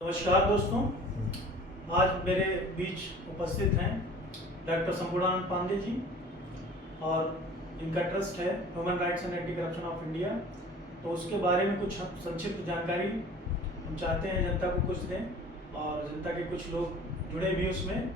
नमस्कार दोस्तों। आज मेरे बीच उपस्थित हैं डॉक्टर संपूर्णानंद पांडे जी और इनका ट्रस्ट है human rights and anti corruption of India. तो उसके बारे में कुछ हम संक्षिप्त जानकारी हम चाहते हैं जनता को कुछ दें और जनता के कुछ लोग जुड़े भी उसमें,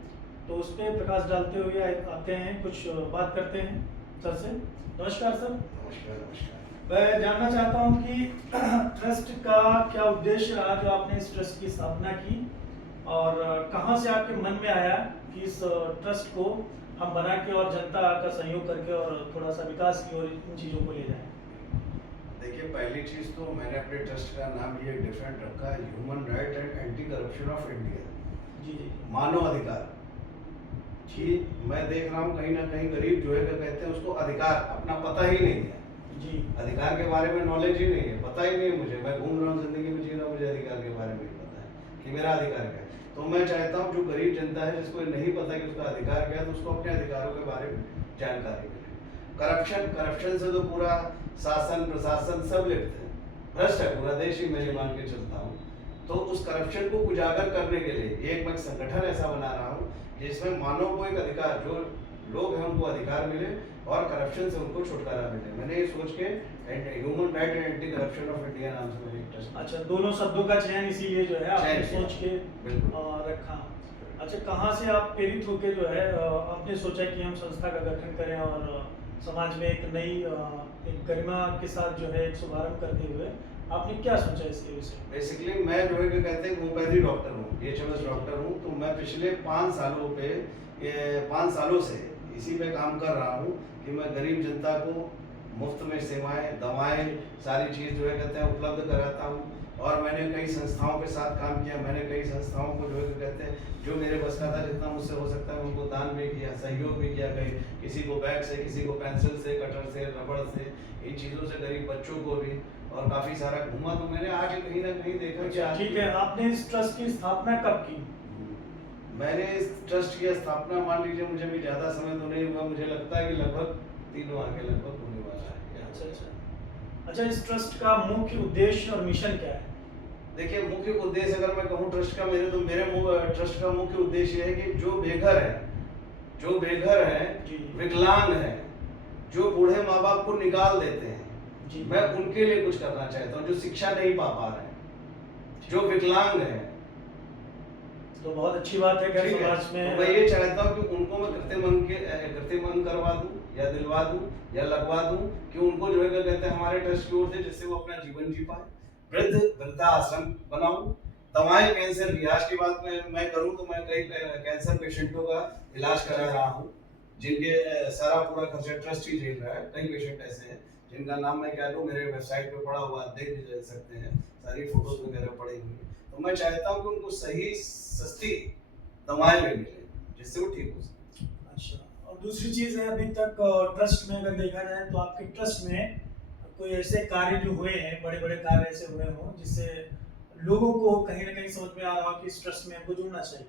तो उस पर प्रकाश डालते हुए आते हैं, कुछ बात करते हैं सर से। नमस्कार सर। नमस्कार नमस्कार। मैं जानना चाहता हूं कि ट्रस्ट का क्या उद्देश्य रहा जो आपने इस ट्रस्ट की स्थापना की, और कहां से आपके मन में आया कि इस ट्रस्ट को हम बना के और जनता का सहयोग करके और थोड़ा सा विकास की ओर इन चीज़ों को ले जाएं। देखिए, पहली चीज़ तो मैंने अपने ट्रस्ट का नाम ये डिफरेंट रखा है, human right and anti corruption of India. जी जी। मानव अधिकार जी। मैं देख रहा हूँ कहीं ना कहीं गरीब जो है क्या कहते हैं उसको अधिकार अपना पता ही नहीं है जी। अधिकार के बारे में नॉलेज ही नहीं है, पता ही नहीं है मुझे। मैं घूम रहा हूँ जिंदगी में, जी रहा हूँ, मुझे अधिकार के बारे में नहीं पता है कि मेरा अधिकार क्या है। तो मैं चाहता हूँ जो गरीब जनता है जिसको नहीं पता कि उसका अधिकार क्या है, तो उसको अपने अधिकारों के बारे में जानकारी मिले। करप्शन से तो पूरा शासन प्रशासन सब लिप्त है, भ्रष्ट है पूरा देश ही, मैं ये मान के चलता हूँ। तो उस करप्शन को उजागर करने के लिए एक मैं संगठन ऐसा बना रहा हूँ जिसमें मानव को एक अधिकार, जो लोग हैं उनको अधिकार मिले और करप्शन से उनको छुटकारा मिले। मैंने ये सोच के human right and anti corruption of India नाम से मैंने एक ट्रस्ट। अच्छा, दोनों शब्दों का चयन इसीलिए जो है आपने सोच के बिल्कुल रखा। अच्छा, कहाँ से आप प्रेरित होके जो है आपने सोचा कि हम संस्था का गठन करें और समाज में एक नई एक गरिमा के साथ जो है एक शुभारंभ करते हुए आपने क्या सोचा इसके विषय? बेसिकली मैं जो है कि कहते हैं होम्योपैथी डॉक्टर हूँ, एचएमएस डॉक्टर हूँ। तो मैं पिछले 5 सालों से इसी पे काम कर रहा हूँ कि मैं गरीब जनता को मुफ्त में सेवाएं, दवाएं, सारी चीज़ जो है कहते हैं उपलब्ध कराता हूँ। और मैंने कई संस्थाओं के साथ काम किया। मैंने कई संस्थाओं को जो है कहते हैं जो मेरे बस का था, जितना मुझसे हो सकता है उनको दान भी किया, सहयोग भी किया। कहीं किसी को बैग से, किसी को पेंसिल से, कटर से, रबड़ से, इन चीज़ों से गरीब बच्चों को भी, और काफ़ी सारा घूमा। तो मैंने आज कहीं ना कहीं देखा कि आज ठीक है, आपने इस ट्रस्ट की स्थापना कब की? मैंने इस ट्रस्ट की स्थापना, मान लीजिए मुझे भी ज़्यादा समय तो नहीं हुआ, मुझे लगता है कि लगभग 3 माह के लगभग होने वाला है। अच्छा, इस ट्रस्ट का मुख्य उद्देश्य और मिशन क्या है? देखिए, मुख्य उद्देश्य अगर मैं कहूँ ट्रस्ट का, मेरे ट्रस्ट का मुख्य उद्देश्य है कि जो बेघर है, विकलांग है, जो बूढ़े माँ बाप को निकाल देते हैं, मैं उनके लिए कुछ करना चाहता हूँ। जो शिक्षा नहीं पा रहे हैं, जो विकलांग है, तो बहुत अच्छी बात है कि समाज में तो मैं ये चाहता हूँ कि उनको मैं कृत्रिम अंग करवा दूं या दिलवा दूं या लगवा दूं, कि उनको जो है क्या कहते हैं हमारे ट्रस्ट की ओर से, जिससे वो अपना जीवन जी पाए। वृद्धाश्रम बनाऊं। दवाएं, कैंसर की, आज की बात में मैं करूं तो मैं कई कैंसर पेशेंटों का इलाज करा रहा हूं, जिनके सारा पूरा खर्चा ट्रस्ट ही झेल रहा है। कई पेशेंट ऐसे हैं जिनका नाम मैं क्या लूं, मेरे वेबसाइट पे पड़ा हुआ, देख भी सकते हैं, सारी फोटोज वगैरह पड़ी हुई है। तो मैं चाहता हूं कि उनको सही सस्ती दवाएं भी मिले जिससे वो ठीक हो सके। अच्छा, और दूसरी चीज़ है, अभी तक ट्रस्ट में अगर देखा जाए तो आपके ट्रस्ट में कोई ऐसे कार्य जो हुए हैं, बड़े बड़े कार्य ऐसे हुए हों जिससे लोगों को कहीं ना कहीं समझ में आ रहा हो कि इस ट्रस्ट में हमको जुड़ना चाहिए?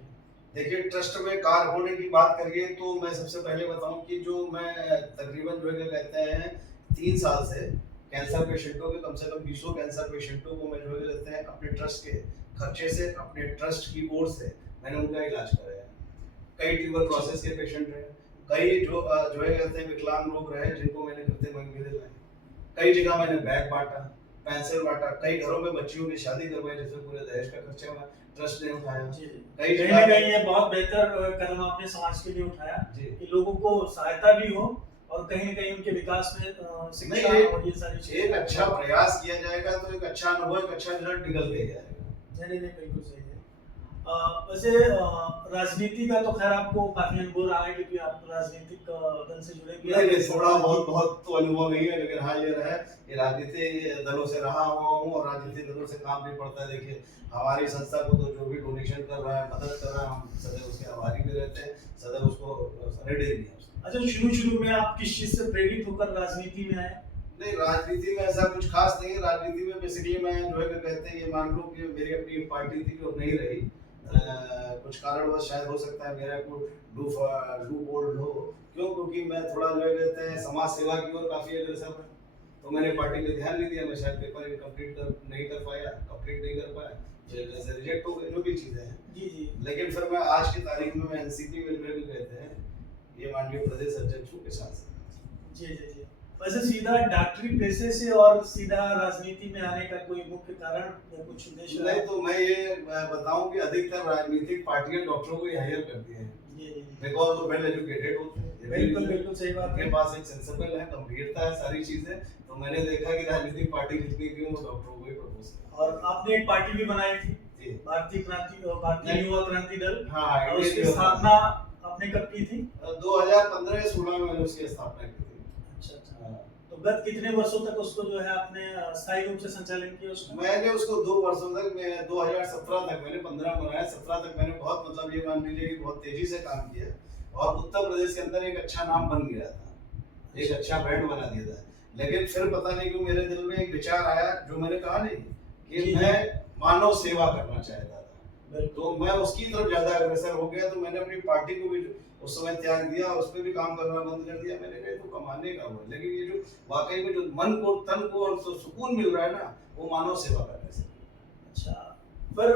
देखिए, ट्रस्ट में कार्य होने की बात करिए तो मैं सबसे पहले बताऊं कि जो मैं तकरीबन जो है कहते हैं 3 साल से कैंसर पेशेंटों के, कम से कम 20 कैंसर पेशेंटों को मैं जो है कहते हैं अपने ट्रस्ट के खर्चे से, अपने ट्रस्ट की ओर से मैंने उनका इलाज कराया। कई ट्यूबरक्लोसिस के पेशेंट हैं, कई जो है कहते हैं विकलांग लोग रहे जिनको मैंने कृत्रिम अंग भी दिलवाए। कई जगह मैंने बैग बांटा, पेंसिल बांटा, कई घरों में बच्चियों की शादी करवाई जिसमें पूरे दहेज का खर्चा हुआ, ट्रस्ट ने उठाया। कहीं ना कहीं ये बहुत बेहतर कदम आपने समाज के लिए उठाया कि लोगों को सहायता भी हो और कहीं ना कहीं उनके विकास में शिक्षा और ये सारी चीजें। एक अच्छा प्रयास किया जाएगा तो एक अच्छा अनुभव, एक अच्छा रिजल्ट निकल के जाएगा। नहीं, बिल्कुल सही है। वैसे राजनीति का तो खैर आपको काफी अनुभव रहा है क्योंकि आप राजनीतिक दल से जुड़े भी हैं। नहीं, थोड़ा बहुत तो अनुभव नहीं है, लेकिन हाँ ये रहा है कि राजनीतिक दलों से रहा हुआ हूँ और राजनीतिक दलों से काम भी पड़ता है। देखिए, हमारी संस्था को तो जो भी डोनेशन कर रहा है, मदद कर रहा है, हम सदैव उसके आभारी भी रहते हैं, सदैव उसको रेडी भी हैं। अच्छा, शुरू में आप किस चीज से प्रेरित होकर राजनीति में आए? नहीं, राजनीति में ऐसा कुछ खास नहीं है। राजनीति में बेसिकली मैं जो है कहते हैं, ये मान लो कि मेरी अपनी पार्टी थी जो नहीं रही, कुछ कारणवश शायद हो सकता है मेरा को डू बोल्ड हो। क्योंकि मैं थोड़ा जो है कहते हैं समाज सेवा की ओर काफी अग्रसर है, तो मैंने पार्टी पे ध्यान नहीं दिया। मैं शायद पेपर कंप्लीट नहीं कर पाया। जैसे रिजेक्ट हो गए जो भी चीजें हैं। जी जी लेकिन फिर मैं आज की तारीख में मैं एनसीपी में जो भी कहते हैं ये माननीय प्रदेश अध्यक्ष हूँ किसान संघ। जी जी जी। वैसे सीधा डॉक्टरी पेशे से और सीधा राजनीति में आने का कोई मुख्य कारण या कुछ उद्देश्य? नहीं तो मैं ये बताऊं कि अधिकतर राजनीतिक पार्टियां डॉक्टरों को हायर करती हैं जी जी बिकॉज वो वेल एजुकेटेड होते हैं। बिल्कुल बिल्कुल सही बात उनके है। पास एक सेंसिबल है, गंभीरता है सारी चीजें। तो मैंने देखा कि राजनीतिक पार्टी जितनी भी वो डॉक्टरों को ही प्रपोज करती और आपने एक पार्टी भी बनाई थी, जी। भारतीय क्रांति और भारतीय युवा क्रांति दल। हाँ, और उसकी इंडियन स्थापना आपने कब की थी? 2015-16 में मैंने उसकी स्थापना की थी। अच्छा अच्छा। हाँ। तो गत कितने वर्षों तक उसको जो है आपने स्थायी रूप से संचालन किया उसका? मैंने उसको 2 वर्षों तक, मैं 2017 तक, मैंने 15 बनाया, 17 तक मैंने बहुत मतलब ये मान लीजिए कि बहुत तेजी से काम किया और उत्तर प्रदेश के अंदर एक अच्छा नाम बन गया था, एक अच्छा ब्रांड बना दिया था। लेकिन फिर पता नहीं क्यों मेरे दिल में एक विचार आया जो मैंने कहा नहीं कि मैं मानव सेवा करना चाहता था, तो मैं उसकी तरफ ज्यादा अग्रसर हो गया। तो मैंने अपनी पार्टी को भी उस समय त्याग दिया और उस पर भी काम करना बंद कर दिया। मैंने कहा तो कमाने का हुआ, लेकिन ये जो वाकई में जो मन को तन को और सुकून मिल रहा है ना, वो मानव सेवा करने से। अच्छा, पर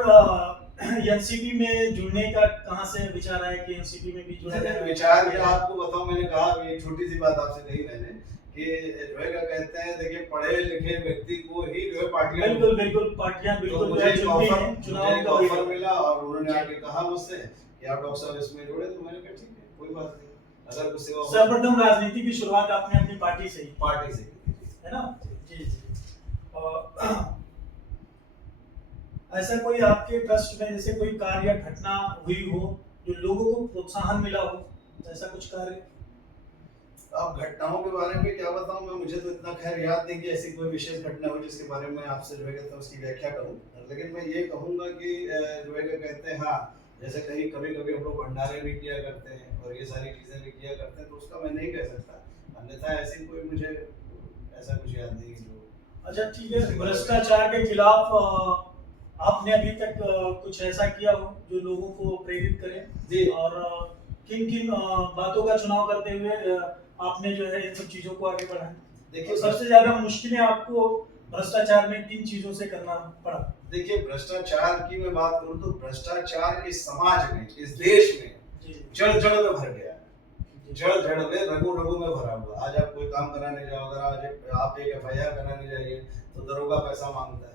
एनसीपी में जुड़ने का कहाँ से विचार आया कि एनसीपी में भी जुड़ा जाए? विचार क्या आपको बताऊं, मैंने कहा ये छोटी सी बात आपसे कही मैंने कि जो है क्या कहते हैं, देखिए पढ़े लिखे व्यक्ति को ही जो है पार्टियां, बिल्कुल बिल्कुल पार्टियां बिल्कुल मुझे चुनाव का ऑफर मिला और उन्होंने आके कहा मुझसे कि आप डॉक्टर साहब इसमें जुड़े। तो मैंने कहा ठीक है, कोई बात नहीं, अगर कुछ सेवा। सर्वप्रथम राजनीति की शुरुआत आपने अपनी पार्टी से ही, पार्टी से की थी, है ना? जी जी। और ऐसा कोई आपके ट्रस्ट में जैसे कोई कार्य या घटना हुई हो जो लोगों को प्रोत्साहन मिला हो, ऐसा कुछ कार्य? अब घटनाओं के बारे में क्या बताऊं मैं, मुझे तो इतना खैर याद नहीं कि ऐसी कोई विशेष घटना हुई जिसके बारे में आपसे जो है कहते हैं उसकी व्याख्या करूं। लेकिन मैं ये कहूंगा कि जो है कहते हैं हाँ, जैसे कहीं कभी कभी हम लोग भंडारे भी किया करते हैं और ये सारी चीजें भी किया करते हैं, तो उसका मैं नहीं कह सकता, अन्यथा ऐसी कोई मुझे ऐसा कुछ याद नहीं जो। अच्छा ठीक है। भ्रष्टाचार के खिलाफ आपने अभी तक कुछ ऐसा किया हो जो लोगों को प्रेरित करे जी। और किन किन बातों का चुनाव करते हुए आपने जो है इन सब चीजों को आगे बढ़ाया? देखिए सबसे ज्यादा मुश्किलें आपको भ्रष्टाचार में किन चीजों से करना पड़ा? देखिए भ्रष्टाचार की मैं बात करूं तो भ्रष्टाचार इस समाज में, इस देश में जड़ जड़ में भर गया, जड़ जड़ में रगो रगो में भरा हुआ। आज आप कोई काम कराने जाओ, अगर आज आप एक एफआईआर कराने जाइए तो दरोगा पैसा मांगता है।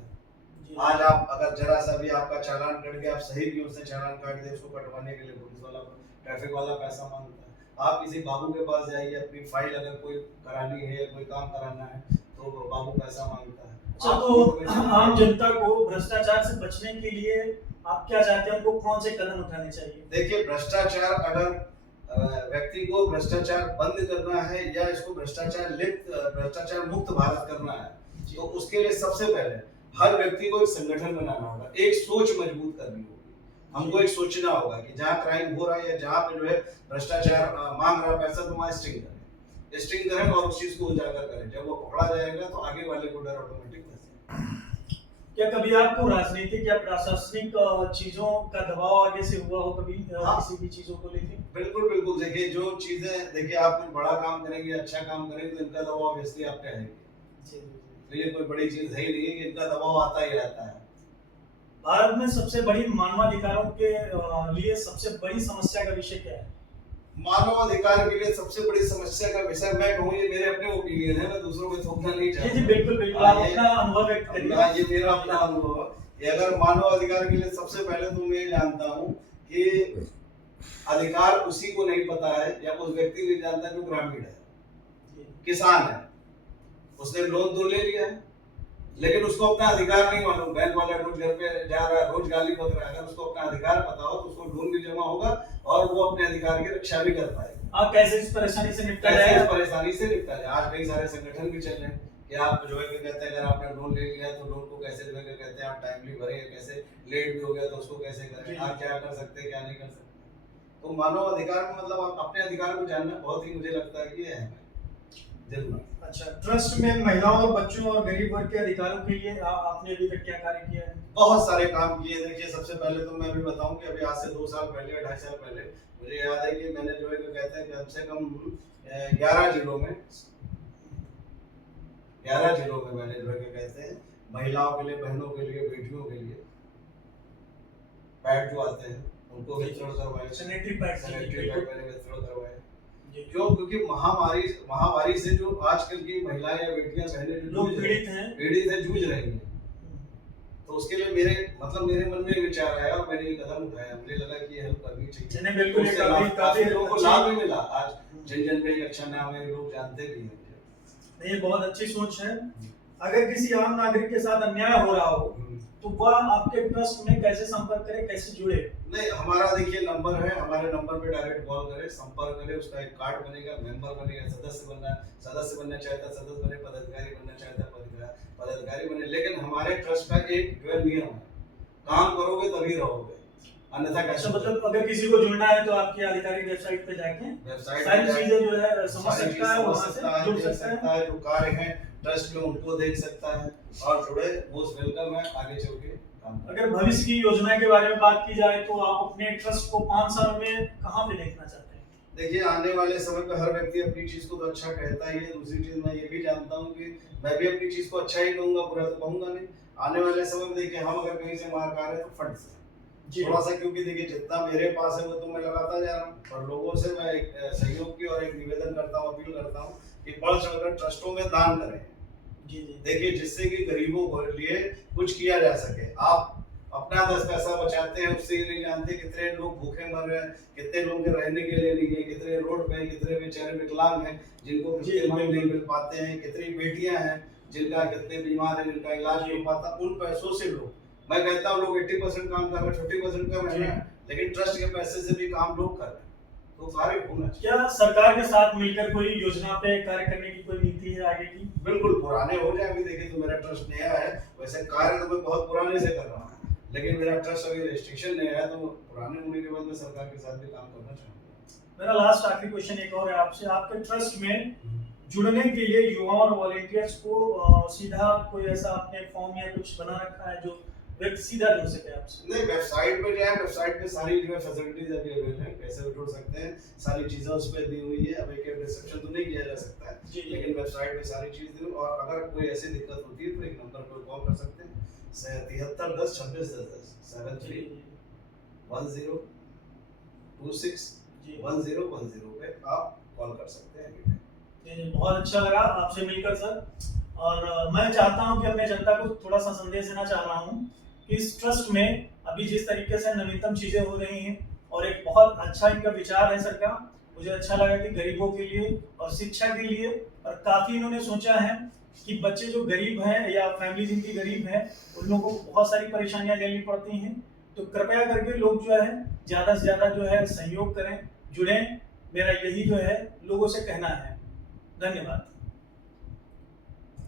आज आप अगर जरा सा भी आपका चालान कट गया, आप सही भी उससे चालान काट दे, उसको कटवाने के लिए पुलिस वाला, ट्रैफिक वाला पैसा मांगता है। आप किसी बाबू के पास जाइए, अपनी फाइल अगर कोई करानी है या कोई काम कराना है तो बाबू पैसा मांगता है। अच्छा, तो आम जनता को भ्रष्टाचार से बचने के लिए आप क्या चाहते हैं, उनको कौन से कदम उठाने चाहिए? देखिए भ्रष्टाचार, अगर व्यक्ति को भ्रष्टाचार बंद करना है या इसको भ्रष्टाचार मुक्त भारत करना है, तो उसके लिए सबसे पहले हर व्यक्ति को एक संगठन बनाना होगा, एक सोच मजबूत करनी होगी। हमको एक सोचना होगा कि जहाँ क्राइम हो रहा है या जहाँ पे जो है भ्रष्टाचार मांग रहा पैसा, तो वहाँ स्टिंग करें और उस चीज को उजागर करें। जब वो पकड़ा जाएगा तो आगे वाले को डर ऑटोमेटिक लगेगा। क्या कभी आपको राजनीतिक या प्रशासनिक चीजों का दबाव आगे से हुआ हो कभी? हाँ। किसी भी चीजों को लेकर? बिल्कुल बिल्कुल। देखिए जो चीजें, देखिए आप कुछ बड़ा काम करेंगे, अच्छा काम करेंगे तो इनका दबाव ऑब्वियसली आप पे आएगा। तो ये कोई बड़ी चीज है ही नहीं कि इनका दबाव आता ही रहता है। भारत में सबसे बड़ी मानवाधिकारों के लिए सबसे बड़ी समस्या का विषय क्या है? मानवाधिकार के लिए सबसे बड़ी समस्या का विषय मैं कहूँ, ये मेरे अपने ओपिनियन है, मैं दूसरों को थोपना नहीं चाहता। जी बिल्कुल बिल्कुल, आप अपना अनुभव व्यक्त करिए। ये मेरा अपना अनुभव है। अगर मानवाधिकार के लिए सबसे पहले तो मैं जानता हूँ कि अधिकार उसी को नहीं पता है या उस व्यक्ति को जानता है जो ग्रामीण है, किसान है, उसने लोन तो ले लिया है लेकिन उसको अपना अधिकार नहीं मालूम। बैंक वाला रोज घर पे जा रहा है, रोज गाली बक रहा है। अगर उसको अपना अधिकार पता हो तो उसको लोन भी जमा होगा और वो अपने अधिकार की रक्षा भी कर पाएगा। आप कैसे इस परेशानी से निपटा जाए? इस परेशानी से निपटा जाए। आज कई सारे संगठन भी चल रहे हैं कि आप जो है कहते हैं अगर आपने लोन ले लिया तो लोन को कैसे जो है कहते हैं आप टाइमली भरें, कैसे लेट भी हो गया तो उसको कैसे करें, आप क्या कर सकते हैं क्या नहीं कर सकते। तो मानव अधिकार में मतलब आप अपने अधिकार को जानना बहुत ही, मुझे लगता है कि ये है जरूर। अच्छा, ट्रस्ट में महिलाओं और बच्चों और गरीब वर्ग के अधिकारों के लिए आपने अभी तक क्या कार्य किया है? बहुत सारे काम किए। देखिए सबसे पहले तो मैं भी बताऊं कि अभी आज से 2 साल पहले, 2.5 साल पहले मुझे याद है कि मैंने जो है कहते हैं कम से कम 11 जिलों में मैंने जो है कहते हैं महिलाओं के लिए, बहनों के लिए, बेटियों के लिए पैड जो आते हैं उनको वितरण करवाए, सैनिटरी पैड सैनिटरी पैड मैंने वितरण करवाए। जी। क्यों? क्योंकि महामारी से जो आजकल की महिलाएं या बेटियां बहनें जो लोग पीड़ित हैं, जूझ रही हैं, तो उसके लिए मेरे मन में विचार आया और मैंने ये कदम उठाया। मुझे लगा कि ये हेल्प करनी चाहिए। नहीं, बिल्कुल, ये उससे काफी लोगों को अच्छी- लाभ भी मिला। आज जन का एक अच्छा नाम है, लोग जानते भी हैं मुझे। नहीं, ये बहुत अच्छी सोच है। अगर किसी आम नागरिक के साथ अन्याय हो रहा हो तो वह आपके ट्रस्ट में कैसे संपर्क करे, कैसे जुड़े? नहीं, हमारा देखिए नंबर है, हमारे नंबर पे डायरेक्ट कॉल करे, संपर्क करे, उसका एक कार्ड बनेगा, मेंबर बनेगा, सदस्य बनना चाहता है सदस्य बने, पदाधिकारी बनना चाहता है पदाधिकारी बने। लेकिन हमारे ट्रस्ट का एक जो है नियम है, काम करोगे तभी रहोगे, अन्यथा कैसे? अच्छा, मतलब अगर किसी को जुड़ना है तो आपकी आधिकारिक वेबसाइट पे जाके सारी चीजें जो है समझ सकता है, वहां से जुड़ सकता है। जो कार्य है ट्रस्ट में उनको देख सकता है और जुड़े, मोस्ट वेलकम है आगे चल के। अगर भविष्य की योजना के बारे में बात की जाए तो आप अपने ट्रस्ट को 5 साल में कहां पे देखना चाहते हैं? देखिए, आने वाले समय पे हर व्यक्ति अपनी चीज को तो अच्छा कहता ही है। दूसरी चीज मैं ये भी जानता हूँ कि मैं भी अपनी चीज को अच्छा ही कहूंगा, बुरा तो कहूंगा नहीं। आने वाले समय में देखिए, हम अगर कहीं से मार खा रहे हैं तो फंड से थोड़ा सा, क्योंकि देखिए जितना मेरे पास है वो तो मैं लगाता जा रहा हूँ, और लोगों से मैं एक सहयोग की और एक निवेदन करता हूँ, अपील करता हूँ कि बढ़ चढ़कर ट्रस्टों में दान करें। जी जी। देखिए, जिससे कि गरीबों के लिए कुछ किया जा सके। आप अपना 10 पैसा बचाते हैं, उससे ये नहीं जानते कितने लोग भूखे मर रहे हैं, कितने लोगों के रहने के लिए नहीं है, कितने रोड पे, कितने बेचारे विकलांग हैं जिनको नहीं मिल पाते हैं, कितनी बेटियां हैं जिनका, कितने बीमार हैं जिनका इलाज नहीं हो पाता। उन पैसों से लोग, मैं कहता हूँ लोग 80% काम कर रहे हैं, 50% कर रहे हैं, लेकिन ट्रस्ट के पैसे से भी काम लोग कर रहे हैं, तो कार्य होना चाहिए। क्या सरकार के साथ मिलकर कोई योजना पे कार्य करने की कोई नीति है आगे की? बिल्कुल, पुराने हो जाए। अभी देखिए, तो मेरा ट्रस्ट नया है, वैसे कार्य तो मैं बहुत पुराने से कर रहा हूँ, लेकिन मेरा ट्रस्ट अभी रजिस्ट्रेशन नहीं आया, तो पुराने होने के बाद मैं सरकार के साथ भी काम करना चाहूँगा। मेरा लास्ट आखिरी क्वेश्चन एक और है आपसे। आपके ट्रस्ट में जुड़ने के लिए युवाओं और वॉलंटियर्स को सीधा कोई ऐसा आपने फॉर्म या कुछ बना रखा है जो व्यक्ति सीधा जुड़ सके आपसे? नहीं, वेबसाइट पे जाए, वेबसाइट पे सारी जो है फैसिलिटीज अवेलेबल है, कैसे भी जुड़ सकते हैं, सारी चीजें उस पे दी हुई है। अब एक रिसेप्शन तो नहीं किया जा सकता है, लेकिन वेबसाइट पे सारी चीज दी हुई। और अगर कोई ऐसी दिक्कत होती है तो एक नंबर पर कॉल कर सकते हैं, 73 10 26 10 73 1026 1010 पे आप कॉल कर सकते हैं। बहुत अच्छा लगा आपसे मिलकर सर, और मैं चाहता हूं कि अपने जनता को थोड़ा सा संदेश देना चाह रहा हूं कि इस ट्रस्ट में अभी जिस तरीके से नवीनतम चीजें हो रही हैं और एक बहुत अच्छा इनका विचार है सर का, मुझे अच्छा लगा कि गरीबों के लिए और शिक्षा के लिए, और काफी इन्होंने सोचा है कि बच्चे जो गरीब हैं या फैमिली जिनकी गरीब है उन लोगों को बहुत सारी परेशानियां झेलनी पड़ती हैं। तो कृपया करके लोग जो है ज्यादा से ज्यादा जो है सहयोग करें, जुड़ें, मेरा यही जो है लोगों से कहना है। धन्यवाद।